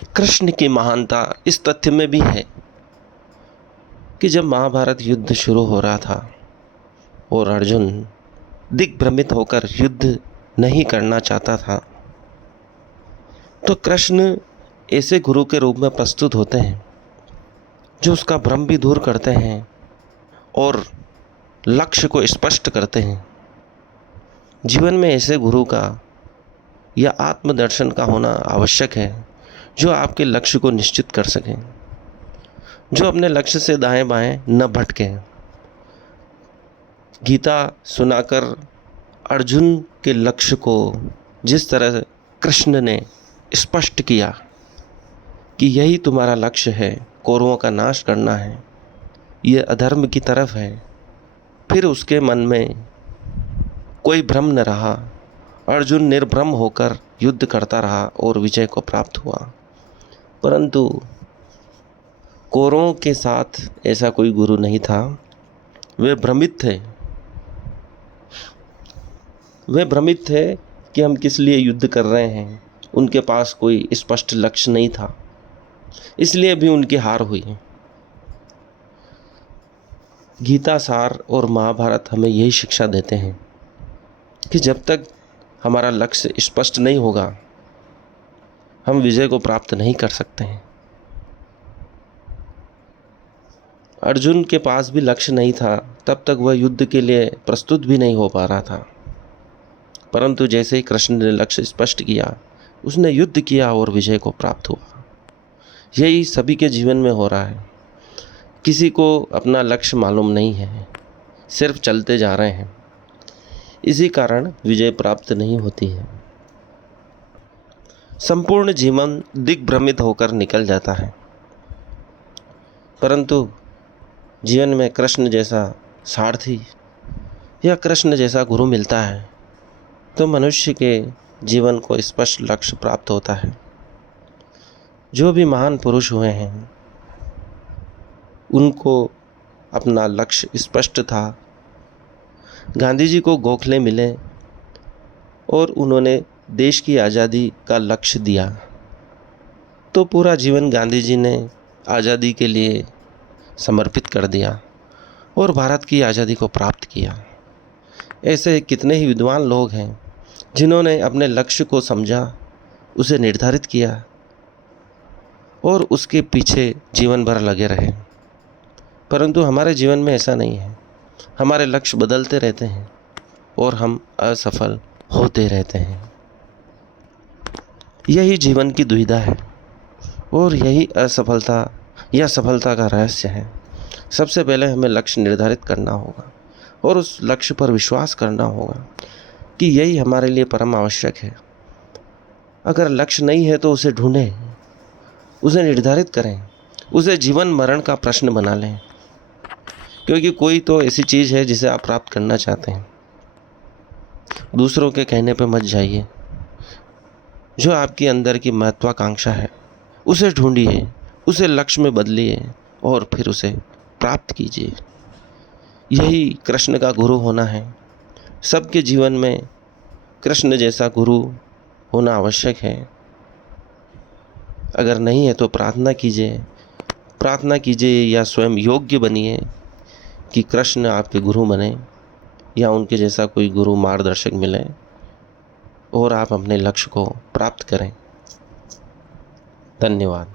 कृष्ण की महानता इस तथ्य में भी है कि जब महाभारत युद्ध शुरू हो रहा था और अर्जुन दिग्भ्रमित होकर युद्ध नहीं करना चाहता था, तो कृष्ण ऐसे गुरु के रूप में प्रस्तुत होते हैं जो उसका भ्रम भी दूर करते हैं और लक्ष्य को स्पष्ट करते हैं। जीवन में ऐसे गुरु का या आत्मदर्शन का होना आवश्यक है जो आपके लक्ष्य को निश्चित कर सकें, जो अपने लक्ष्य से दाएं बाएं न भटकें। गीता सुनाकर अर्जुन के लक्ष्य को जिस तरह कृष्ण ने स्पष्ट किया कि यही तुम्हारा लक्ष्य है, कौरवों का नाश करना है, ये अधर्म की तरफ है, फिर उसके मन में कोई भ्रम न रहा। अर्जुन निर्भ्रम होकर युद्ध करता रहा और विजय को प्राप्त हुआ। परंतु कौरवों के साथ ऐसा कोई गुरु नहीं था। वे भ्रमित थे। वे भ्रमित थे कि हम किस लिए युद्ध कर रहे हैं। उनके पास कोई स्पष्ट लक्ष्य नहीं था, इसलिए भी उनकी हार हुई। गीता सार और महाभारत हमें यही शिक्षा देते हैं कि जब तक हमारा लक्ष्य स्पष्ट नहीं होगा, हम विजय को प्राप्त नहीं कर सकते हैं। अर्जुन के पास भी लक्ष्य नहीं था, तब तक वह युद्ध के लिए प्रस्तुत भी नहीं हो पा रहा था। परंतु जैसे ही कृष्ण ने लक्ष्य स्पष्ट किया, उसने युद्ध किया और विजय को प्राप्त हुआ। यही सभी के जीवन में हो रहा है। किसी को अपना लक्ष्य मालूम नहीं है, सिर्फ चलते जा रहे हैं। इसी कारण विजय प्राप्त नहीं होती है। संपूर्ण जीवन दिग्भ्रमित होकर निकल जाता है। परंतु जीवन में कृष्ण जैसा सारथी या कृष्ण जैसा गुरु मिलता है तो मनुष्य के जीवन को स्पष्ट लक्ष्य प्राप्त होता है। जो भी महान पुरुष हुए हैं, उनको अपना लक्ष्य स्पष्ट था। गांधी जी को गोखले मिले और उन्होंने देश की आज़ादी का लक्ष्य दिया, तो पूरा जीवन गांधी जी ने आज़ादी के लिए समर्पित कर दिया और भारत की आज़ादी को प्राप्त किया। ऐसे कितने ही विद्वान लोग हैं जिन्होंने अपने लक्ष्य को समझा, उसे निर्धारित किया और उसके पीछे जीवन भर लगे रहे। परंतु हमारे जीवन में ऐसा नहीं है। हमारे लक्ष्य बदलते रहते हैं और हम असफल होते रहते हैं। यही जीवन की दुविधा है और यही असफलता या सफलता का रहस्य है। सबसे पहले हमें लक्ष्य निर्धारित करना होगा और उस लक्ष्य पर विश्वास करना होगा कि यही हमारे लिए परम आवश्यक है। अगर लक्ष्य नहीं है तो उसे ढूंढें, उसे निर्धारित करें, उसे जीवन मरण का प्रश्न बना लें, क्योंकि कोई तो ऐसी चीज़ है जिसे आप प्राप्त करना चाहते हैं। दूसरों के कहने पर मत जाइए। जो आपके अंदर की महत्वाकांक्षा है, उसे ढूंढिए, उसे लक्ष्य में बदलिए और फिर उसे प्राप्त कीजिए। यही कृष्ण का गुरु होना है। सबके जीवन में कृष्ण जैसा गुरु होना आवश्यक है। अगर नहीं है तो प्रार्थना कीजिए या स्वयं योग्य बनिए कि कृष्ण आपके गुरु बने या उनके जैसा कोई गुरु मार्गदर्शक मिले और आप अपने लक्ष्य को प्राप्त करें। धन्यवाद।